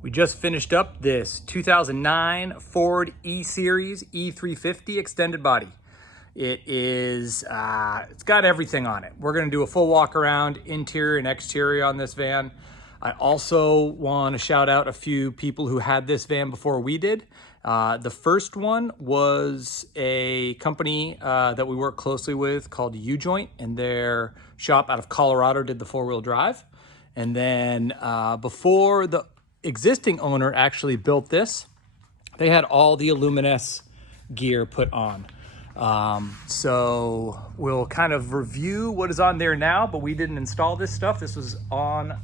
We just finished up this 2009 Ford E-Series E350 extended body. It is, it's got everything on it. We're gonna do a full walk around interior and exterior on this van. I also want to shout out a few people who had this van before we did. The first one was a company that we work closely with called U-Joint, and their shop out of Colorado did the four-wheel drive. And then before the existing owner actually built this, they had all the Aluminess gear put on. So we'll kind of review what is on there now, but we didn't install this stuff. This was on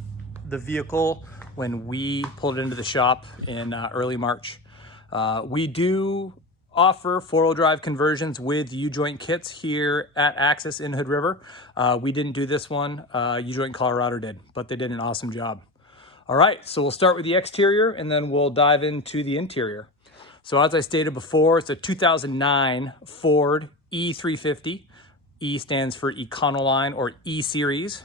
the vehicle when we pulled it into the shop in early March. We do offer four-wheel drive conversions with U-Joint kits here at Axis in Hood River. We didn't do this one, U-Joint Colorado did, but they did an awesome job. All right, so we'll start with the exterior and then we'll dive into the interior. So as I stated before, it's a 2009 Ford E350. E stands for Econoline or E-Series.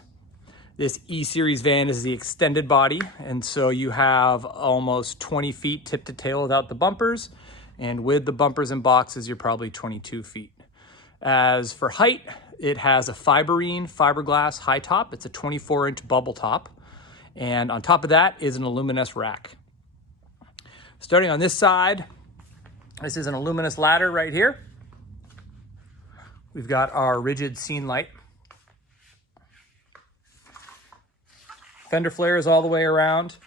This E-Series van is the extended body, and so you have almost 20 feet tip to tail without the bumpers, and with the bumpers and boxes, you're probably 22 feet. As for height, it has a fiberglass high top. It's a 24-inch bubble top. And on top of that is an Aluminess rack. Starting on this side, this is an Aluminess ladder right here. We've got our rigid scene light. Fender flares all the way around.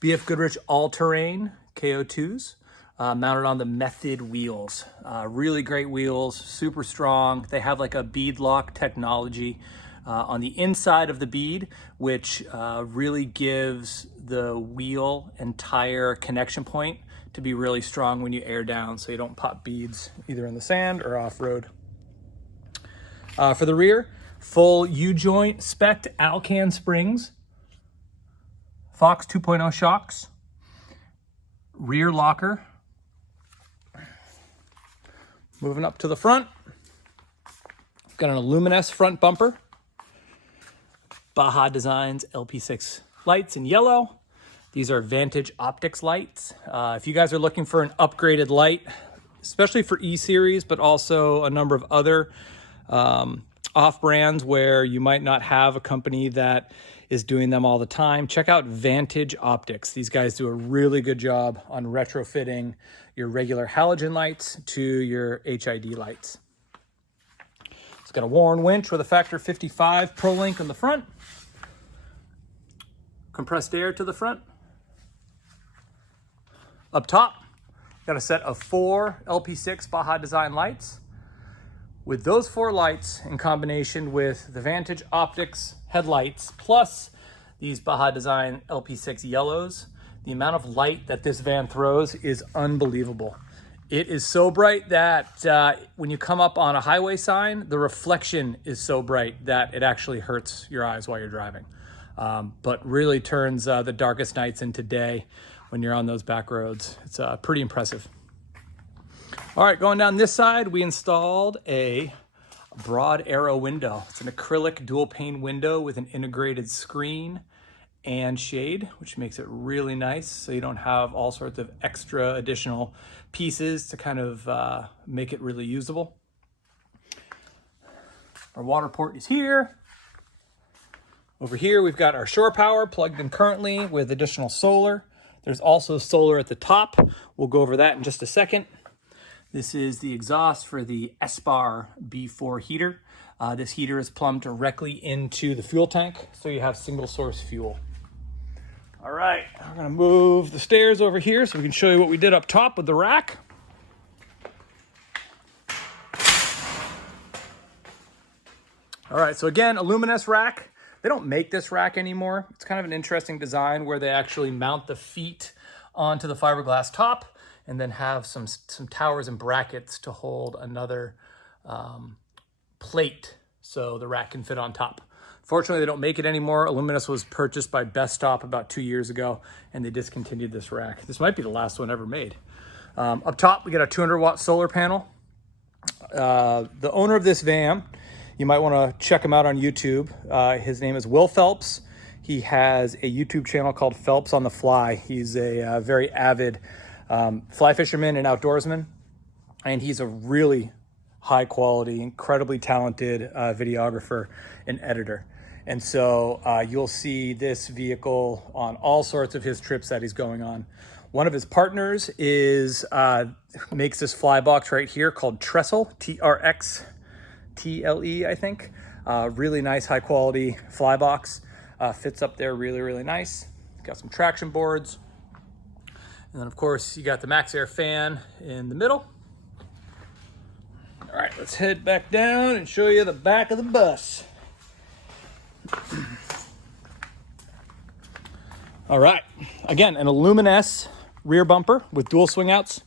BF Goodrich all-terrain KO2s mounted on the Method wheels. Really great wheels, super strong. They have like a bead lock technology on the inside of the bead, which really gives the wheel and tire connection point to be really strong when you air down, so you don't pop beads either in the sand or off-road. For the rear, full U-Joint spec'd Alcan springs, Fox 2.0 shocks, rear locker. Moving up to the front, got an Aluminess front bumper, Baja Designs LP6 lights in yellow. These are Vantage Optics lights. If you guys are looking for an upgraded light, especially for E-Series, but also a number of other off-brands where you might not have a company that is doing them all the time, check out Vantage Optics. These guys do a really good job on retrofitting your regular halogen lights to your HID lights. It's got a Warren winch with a factor 55 ProLink on the front. Compressed air to the front. Up top, got a set of 4 LP6 Baja Design lights. With those 4 lights in combination with the Vantage Optics headlights, plus these Baja Design LP6 yellows, the amount of light that this van throws is unbelievable. It is so bright that when you come up on a highway sign, the reflection is so bright that it actually hurts your eyes while you're driving. But really turns the darkest nights into day when you're on those back roads. It's pretty impressive. All right, going down this side, we installed a broad arrow window. It's an acrylic dual pane window with an integrated screen and shade, which makes it really nice so you don't have all sorts of extra additional pieces to kind of make it really usable. Our water port is here. Over here, we've got our shore power plugged in currently with additional solar. There's also solar at the top. We'll go over that in just a second. This is the exhaust for the S-Bar B4 heater. This heater is plumbed directly into the fuel tank, so you have single source fuel. All right, we're gonna move the stairs over here so we can show you what we did up top with the rack. All right, so again, Aluminess rack. They don't make this rack anymore. It's kind of an interesting design where they actually mount the feet onto the fiberglass top and then have some towers and brackets to hold another plate so the rack can fit on top. Fortunately, they don't make it anymore. Aluminess was purchased by Best Stop about 2 years ago, and they discontinued this rack. This might be the last one ever made. Up top, we got a 200-watt solar panel. The owner of this van, you might want to check him out on YouTube. His name is Will Phelps. He has a YouTube channel called Phelps on the Fly. He's a very avid fly fisherman and outdoorsman, and he's a really high quality, incredibly talented videographer and editor. And so you'll see this vehicle on all sorts of his trips that he's going on. One of his partners is makes this fly box right here called Trestle, TRXTLE, I think. Really nice, high quality fly box. Fits up there really, really nice. Got some traction boards. And then of course you got the Max Air fan in the middle. All right, let's head back down and show you the back of the bus. All right, again, an Aluminess rear bumper with dual swing outs.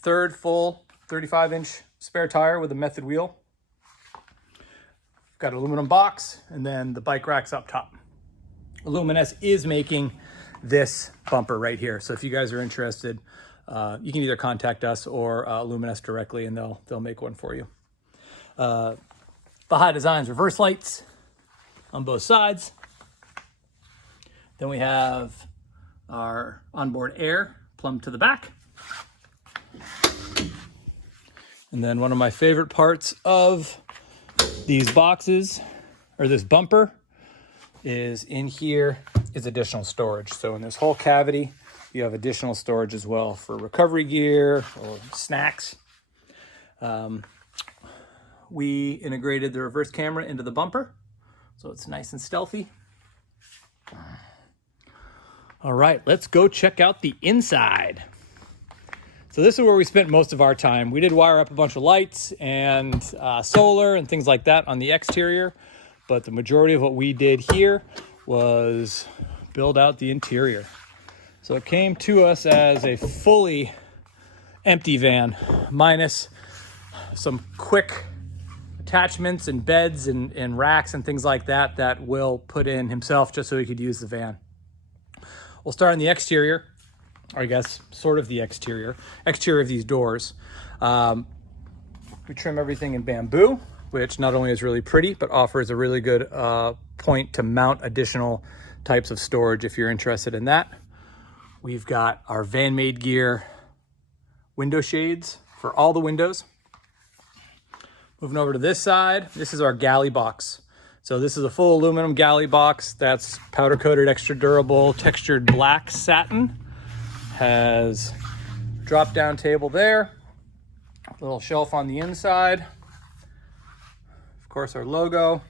Third full 35-inch spare tire with a method wheel. Got an aluminum box, and then the bike rack's up top. Aluminess is making this bumper right here. So if you guys are interested, you can either contact us or Aluminess directly, and they'll make one for you. Baja Designs reverse lights on both sides. Then we have our onboard air plumbed to the back. And then one of my favorite parts of these boxes, or this bumper, is in here is additional storage. So in this whole cavity, you have additional storage as well for recovery gear or snacks. We integrated the reverse camera into the bumper, so it's nice and stealthy. All right, let's go check out the inside. So this is where we spent most of our time. We did wire up a bunch of lights and solar and things like that on the exterior, but the majority of what we did here was build out the interior. So it came to us as a fully empty van, minus some quick attachments and beds and racks and things like that that Will put in himself just so he could use the van. We'll start on the exterior, or I guess sort of the exterior of these doors. We trim everything in bamboo, which not only is really pretty, but offers a really good point to mount additional types of storage if you're interested in that. We've got our van-made gear window shades for all the windows. Moving over to this side, this is our galley box. So this is a full aluminum galley box that's powder coated, extra durable, textured black satin. Has drop down table there, little shelf on the inside. Of course, our logo.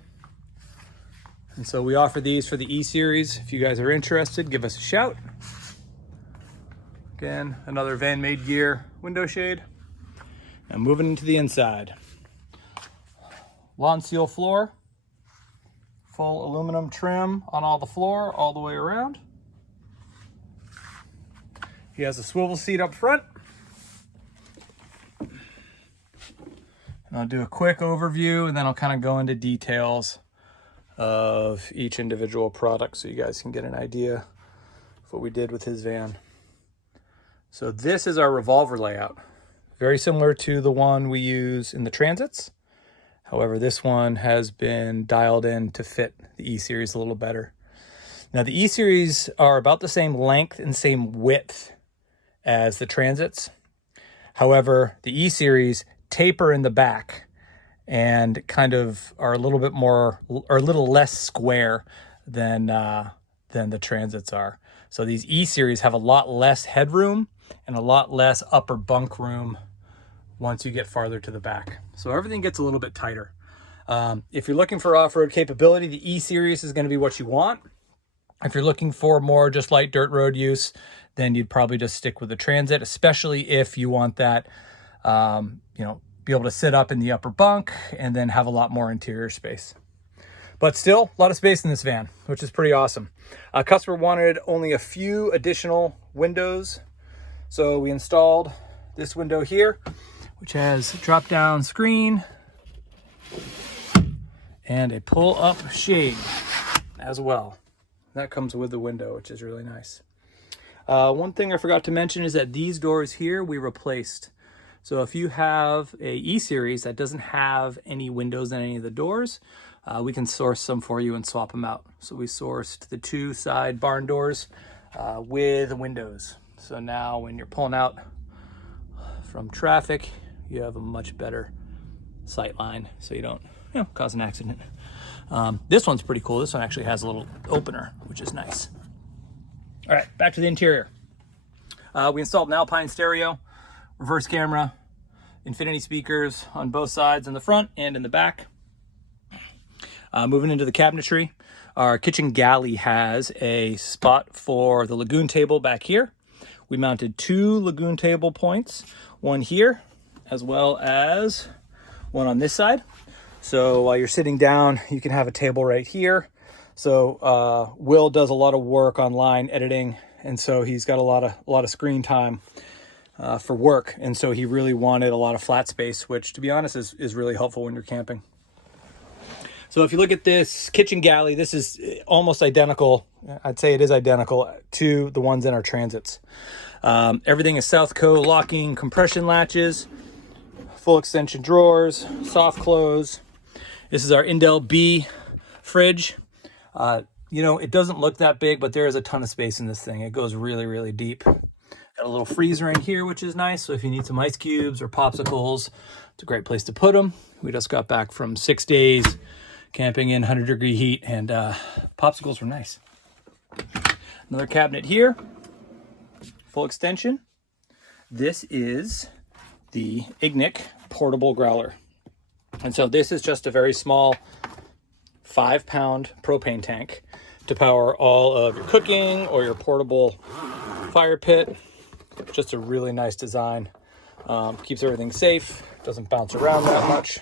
And so we offer these for the E-Series. If you guys are interested, give us a shout. Again, another van-made gear window shade. And moving into the inside. Lawn seal floor. Full aluminum trim on all the floor, all the way around. He has a swivel seat up front. And I'll do a quick overview, and then I'll kind of go into details of each individual product so you guys can get an idea of what we did with his van. So this is our Revolver layout. Very similar to the one we use in the Transits. However, this one has been dialed in to fit the E-Series a little better. Now, the E-Series are about the same length and same width as the Transits. However, the E-Series taper in the back and kind of are a little bit more, or a little less square than the Transits are. So these E-Series have a lot less headroom and a lot less upper bunk room once you get farther to the back. So everything gets a little bit tighter. If you're looking for off-road capability, the E-Series is going to be what you want. If you're looking for more just light dirt road use, then you'd probably just stick with the Transit, especially if you want that, be able to sit up in the upper bunk and then have a lot more interior space. But still, a lot of space in this van, which is pretty awesome. Customer wanted only a few additional windows, so we installed this window here, which has a drop-down screen and a pull-up shade as well. That comes with the window, which is really nice. One thing I forgot to mention is that these doors here we replaced. So if you have a E-Series that doesn't have any windows in any of the doors, we can source some for you and swap them out. So we sourced the 2 side barn doors with windows. So now when you're pulling out from traffic, you have a much better sight line so you don't cause an accident. This one's pretty cool. This one actually has a little opener, which is nice. All right, back to the interior. We installed an Alpine stereo, reverse camera, infinity speakers on both sides in the front and in the back. Moving into the cabinetry, our kitchen galley has a spot for the lagoon table back here. We mounted 2 lagoon table points, one here, as well as one on this side. So while you're sitting down, you can have a table right here. So Will does a lot of work online editing, and so he's got a lot of screen time for work, and so he really wanted a lot of flat space, which to be honest is really helpful when you're camping. So if you look at this kitchen galley, this is almost identical. I'd say it is identical to the ones in our transits. Everything is Southco locking compression latches, full extension drawers, soft close. This is our Indel B fridge. It doesn't look that big, but there is a ton of space in this thing. It goes really, really deep. Got a little freezer in here, which is nice. So if you need some ice cubes or popsicles, it's a great place to put them. We just got back from 6 days camping in 100-degree heat, and popsicles were nice. Another cabinet here, full extension. This is the Ignik portable growler. And so this is just a very small 5-pound propane tank to power all of your cooking or your portable fire pit. Just a really nice design. Keeps everything safe, doesn't bounce around that much.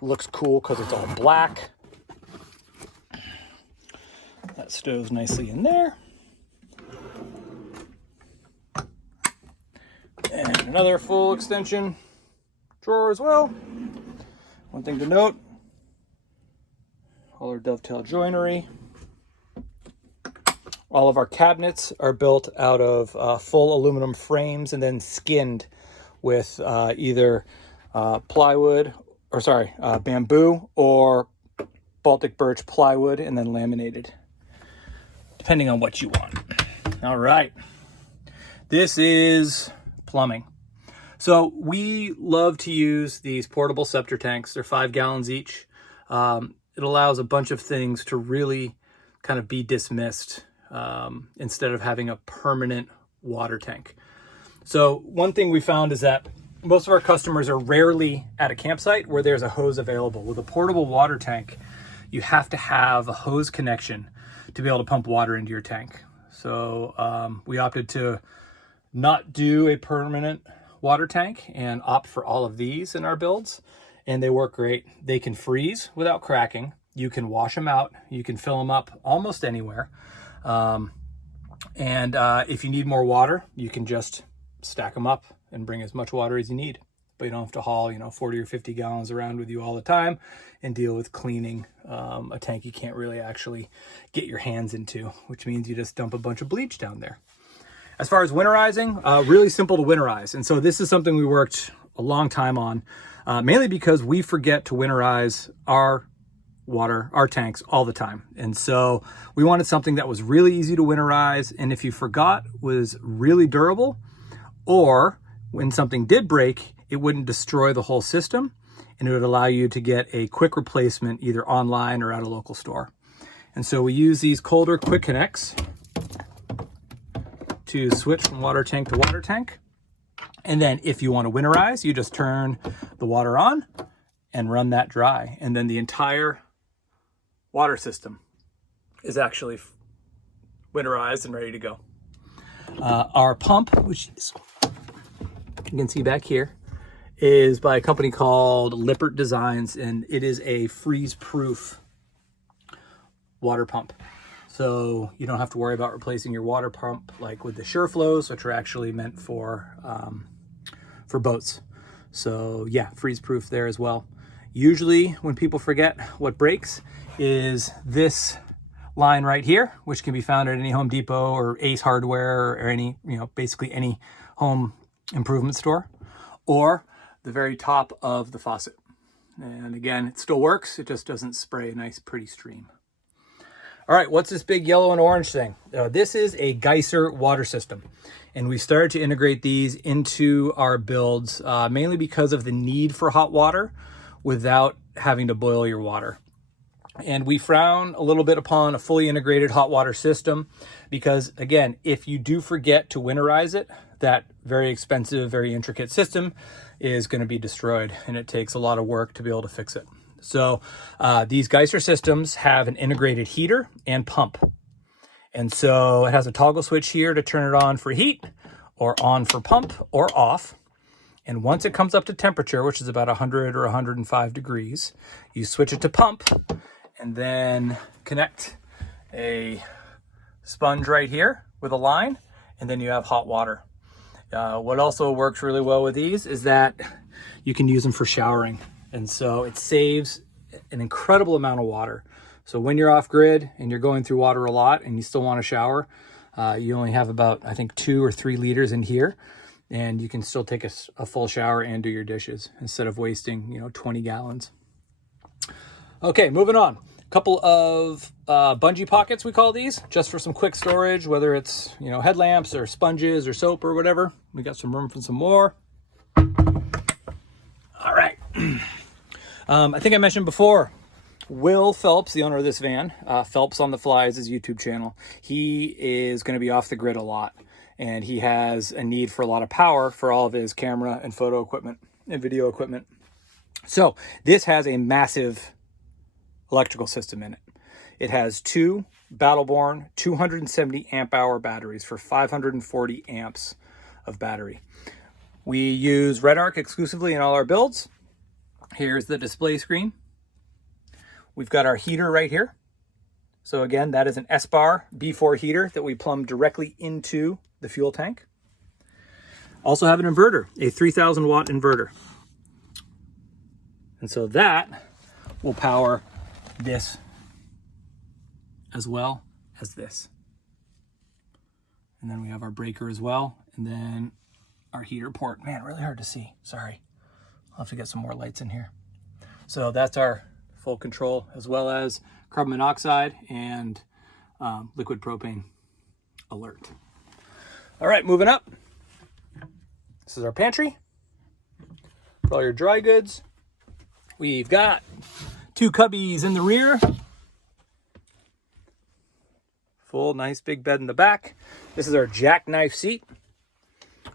Looks cool because it's all black. That stows nicely in there. And another full extension drawer as well. One thing to note, all our dovetail joinery. All of our cabinets are built out of full aluminum frames and then skinned with either bamboo or Baltic birch plywood and then laminated, depending on what you want. All right. This is plumbing. So we love to use these portable scepter tanks. They're 5 gallons each. It allows a bunch of things to really kind of be dismissed instead of having a permanent water tank. So one thing we found is that most of our customers are rarely at a campsite where there's a hose available. With a portable water tank, you have to have a hose connection to be able to pump water into your tank. So we opted to not do a permanent water tank and opt for all of these in our builds, and they work great. They can freeze without cracking. You can wash them out. You can fill them up almost anywhere. And if you need more water, you can just stack them up and bring as much water as you need. But you don't have to haul, 40 or 50 gallons around with you all the time and deal with cleaning a tank you can't really actually get your hands into, which means you just dump a bunch of bleach down there. As far as winterizing, really simple to winterize. And so this is something we worked a long time on, mainly because we forget to winterize our water, our tanks all the time. And so we wanted something that was really easy to winterize, and if you forgot, was really durable, or when something did break, it wouldn't destroy the whole system, and it would allow you to get a quick replacement either online or at a local store. And so we use these Colder Quick Connects to switch from water tank to water tank. And then if you want to winterize, you just turn the water on and run that dry. And then the entire water system is actually winterized and ready to go. Our pump, which is, you can see back here, is by a company called Lippert Designs, and it is a freeze-proof water pump. So you don't have to worry about replacing your water pump like with the SureFlows, which are actually meant for boats. So yeah, freeze-proof there as well. Usually when people forget, what breaks is this line right here, which can be found at any Home Depot or Ace Hardware or any, basically any home improvement store, or the very top of the faucet. And again, it still works. It just doesn't spray a nice, pretty stream. All right, what's this big yellow and orange thing? This is a geyser water system. And we started to integrate these into our builds, mainly because of the need for hot water without having to boil your water. And we frown a little bit upon a fully integrated hot water system because, again, if you do forget to winterize it, that very expensive, very intricate system is going to be destroyed, and it takes a lot of work to be able to fix it. So these geyser systems have an integrated heater and pump. And so it has a toggle switch here to turn it on for heat or on for pump or off. And once it comes up to temperature, which is about 100 or 105 degrees, you switch it to pump and then connect a sponge right here with a line, and then you have hot water. What also works really well with these is that you can use them for showering. And so it saves an incredible amount of water. So when you're off grid and you're going through water a lot and you still want to shower, you only have about, I think, 2 or 3 liters in here, and you can still take a full shower and do your dishes instead of wasting, 20 gallons. Okay, moving on. A couple of bungee pockets, we call these, just for some quick storage, whether it's, headlamps or sponges or soap or whatever. We got some room for some more. All right. I think I mentioned before, Will Phelps, the owner of this van, Phelps on the Fly is his YouTube channel. He is going to be off the grid a lot, and he has a need for a lot of power for all of his camera and photo equipment and video equipment. So this has a massive electrical system in it. It has 2 Battleborn 270 amp hour batteries for 540 amps of battery. We use Red Arc exclusively in all our builds. Here's the display screen. We've got our heater right here. So again, that is an S-Bar B4 heater that we plumb directly into the fuel tank. Also have an inverter, a 3000 watt inverter. And so that will power this as well as this. And then we have our breaker as well. And then our heater port. Man, really hard to see. Sorry. I'll have to get some more lights in here. So that's our full control, as well as carbon monoxide and liquid propane alert. All right, moving up. This is our pantry for all your dry goods. We've got 2 cubbies in the rear. Full, nice big bed in the back. This is our jackknife seat.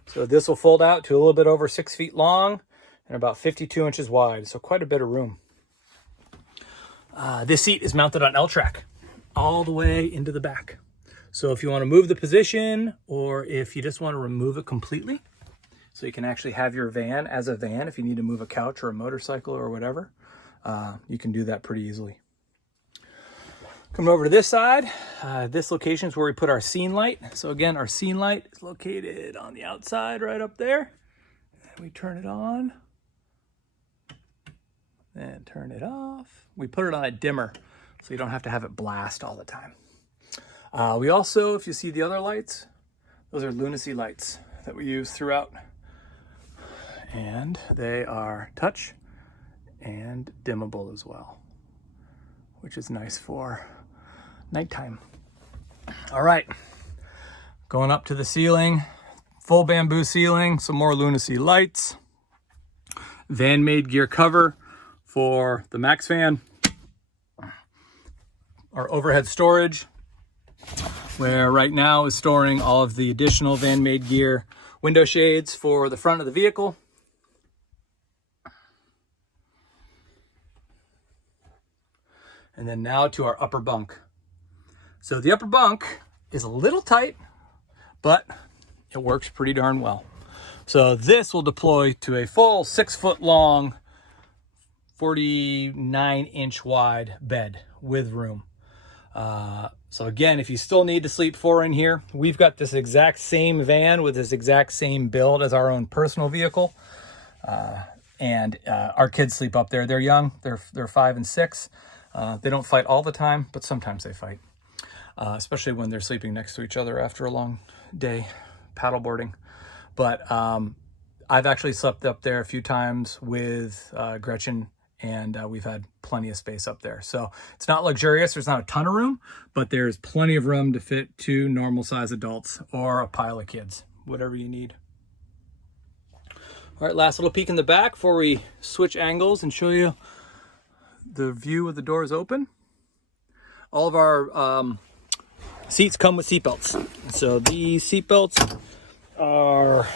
So this will fold out to a little bit over 6 feet long and about 52 inches wide. So quite a bit of room. This seat is mounted on L-track all the way into the back. So if you want to move the position, or if you just want to remove it completely, so you can actually have your van as a van if you need to move a couch or a motorcycle or whatever, you can do that pretty easily. Coming over to this side, this location is where we put our scene light. So again, our scene light is located on the outside right up there. And we turn it on and turn it off. We put it on a dimmer so you don't have to have it blast all the time. We also, if you see the other lights, those are lunacy lights that we use throughout. And they are touch and dimmable as well, which is nice for nighttime. All right, going up to the ceiling, full bamboo ceiling, some more lunacy lights, van made gear cover for the Max fan, our overhead storage, where right now is storing all of the additional van made gear, window shades for the front of the vehicle. And then now to our upper bunk. So the upper bunk is a little tight, but it works pretty darn well. So this will deploy to a full 6 foot long, 49 inch wide bed with room. So again, if you still need to sleep 4 in here, we've got this exact same van with this exact same build as our own personal vehicle. And our kids sleep up there. They're young, they're 5 and 6. They don't fight all the time, but sometimes they fight, especially when they're sleeping next to each other after a long day paddleboarding. But I've actually slept up there a few times with Gretchen and we've had plenty of space up there. So it's not luxurious, there's not a ton of room, but there's plenty of room to fit 2 normal size adults or a pile of kids, whatever you need. All right, last little peek in the back before we switch angles and show you the view with the doors open. All of our seats come with seat belts. So these seat belts are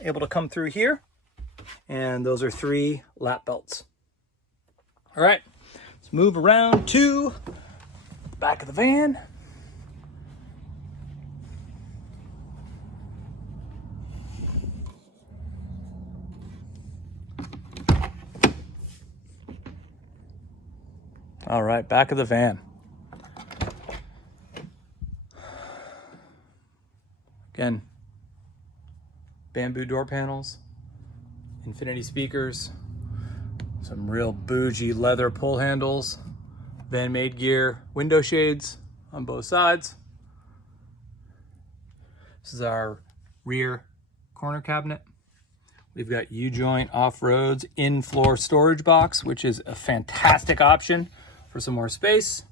able to come through here, and those are 3 lap belts. All right, let's move around to the back of the van. All right, back of the van. Again, bamboo door panels, infinity speakers, some real bougie leather pull handles, van-made gear, window shades on both sides. This is our rear corner cabinet. We've got U-joint off-roads in-floor storage box, which is a fantastic option for some more space.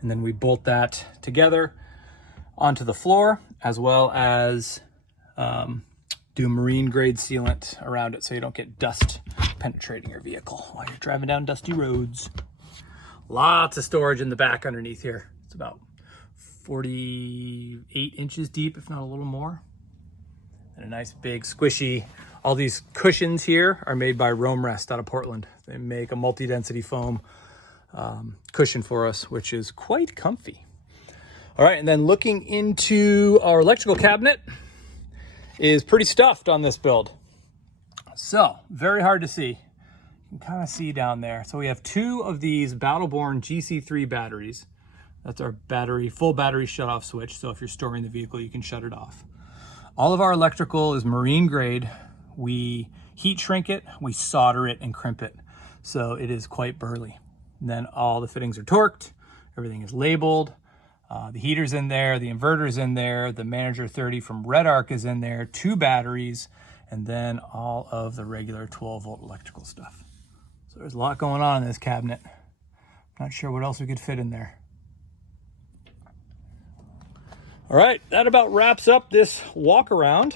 And then we bolt that together onto the floor, as well as do marine grade sealant around it so you don't get dust penetrating your vehicle while you're driving down dusty roads. Lots of storage in the back underneath here. It's about 48 inches deep, if not a little more. And a nice big squishy, all these cushions here are made by Rome Rest out of Portland. They make a multi-density foam cushion for us, which is quite comfy. All right, and then looking into our electrical cabinet is pretty stuffed on this build. So, very hard to see. You can kind of see down there. So we have 2 of these Battleborn GC3 batteries. That's our battery, full battery shut-off switch. So if you're storing the vehicle, you can shut it off. All of our electrical is marine grade. We heat shrink it, we solder it, and crimp it. So it is quite burly. And then all the fittings are torqued. Everything is labeled. The heater's in there, the inverter's in there, the Manager 30 from Red Arc is in there, 2 batteries, and then all of the regular 12-volt electrical stuff. So there's a lot going on in this cabinet. Not sure what else we could fit in there. All right, that about wraps up this walk around.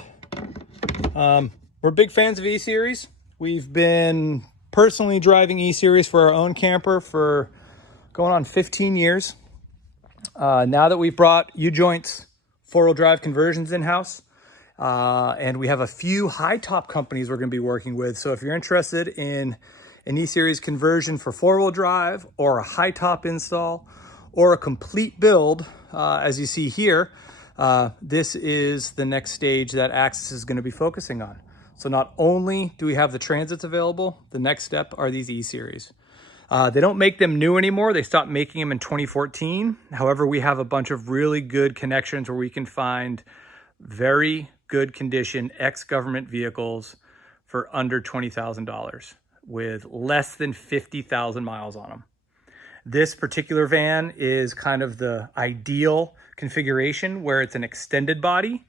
We're big fans of E-Series. We've been personally driving E-Series for our own camper for going on 15 years. Now that we've brought U-joints 4-wheel drive conversions in-house, and we have a few high top companies we're going to be working with. So if you're interested in an E-Series conversion for 4-wheel drive or a high top install or a complete build, as you see here, this is the next stage that Axis is going to be focusing on. So not only do we have the Transits available, the next step are these E-Series. They don't make them new anymore. They stopped making them in 2014. However, we have a bunch of really good connections where we can find very good condition ex-government vehicles for under $20,000 with less than 50,000 miles on them. This particular van is kind of the ideal configuration where it's an extended body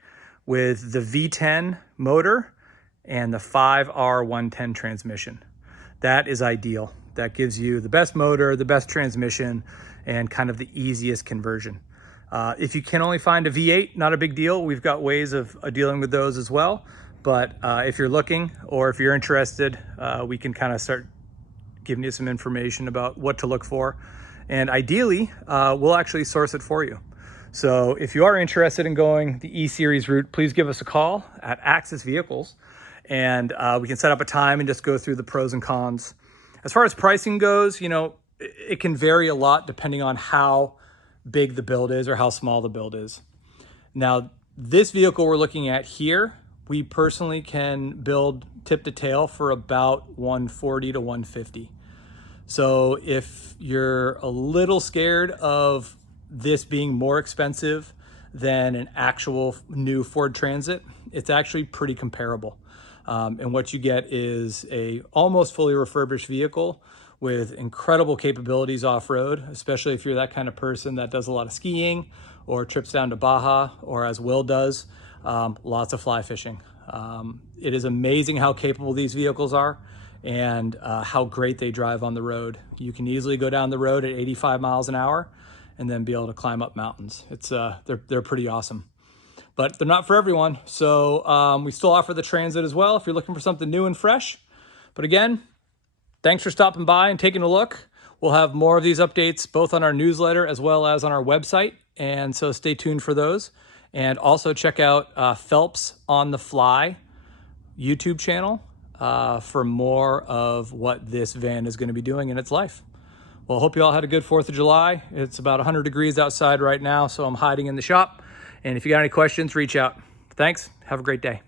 with the V10 motor and the 5R110 transmission. That is ideal. That gives you the best motor, the best transmission, and kind of the easiest conversion. If you can only find a V8, not a big deal. We've got ways of dealing with those as well. But if you're looking or if you're interested, we can kind of start giving you some information about what to look for. And ideally, we'll actually source it for you. So if you are interested in going the E-Series route, please give us a call at Axis Vehicles, and we can set up a time and just go through the pros and cons. As far as pricing goes, you know, it can vary a lot depending on how big the build is or how small the build is. Now, this vehicle we're looking at here, we personally can build tip to tail for about 140 to 150. So if you're a little scared of this being more expensive than an actual new Ford Transit, it's actually pretty comparable. And what you get is a almost fully refurbished vehicle with incredible capabilities off-road, especially if you're that kind of person that does a lot of skiing or trips down to Baja, or as Will does, lots of fly fishing. It is amazing how capable these vehicles are. and how great they drive on the road. You can easily go down the road at 85 miles an hour and then be able to climb up mountains. It's they're pretty awesome, but they're not for everyone. So we still offer the Transit as well if you're looking for something new and fresh. But again, thanks for stopping by and taking a look. We'll have more of these updates both on our newsletter as well as on our website, and so stay tuned for those. And also check out Phelps on the Fly YouTube channel for more of what this van is going to be doing in its life. Well, hope you all had a good 4th of July. It's about 100 degrees outside right now, so I'm hiding in the shop. And if you got any questions, reach out. Thanks. Have a great day.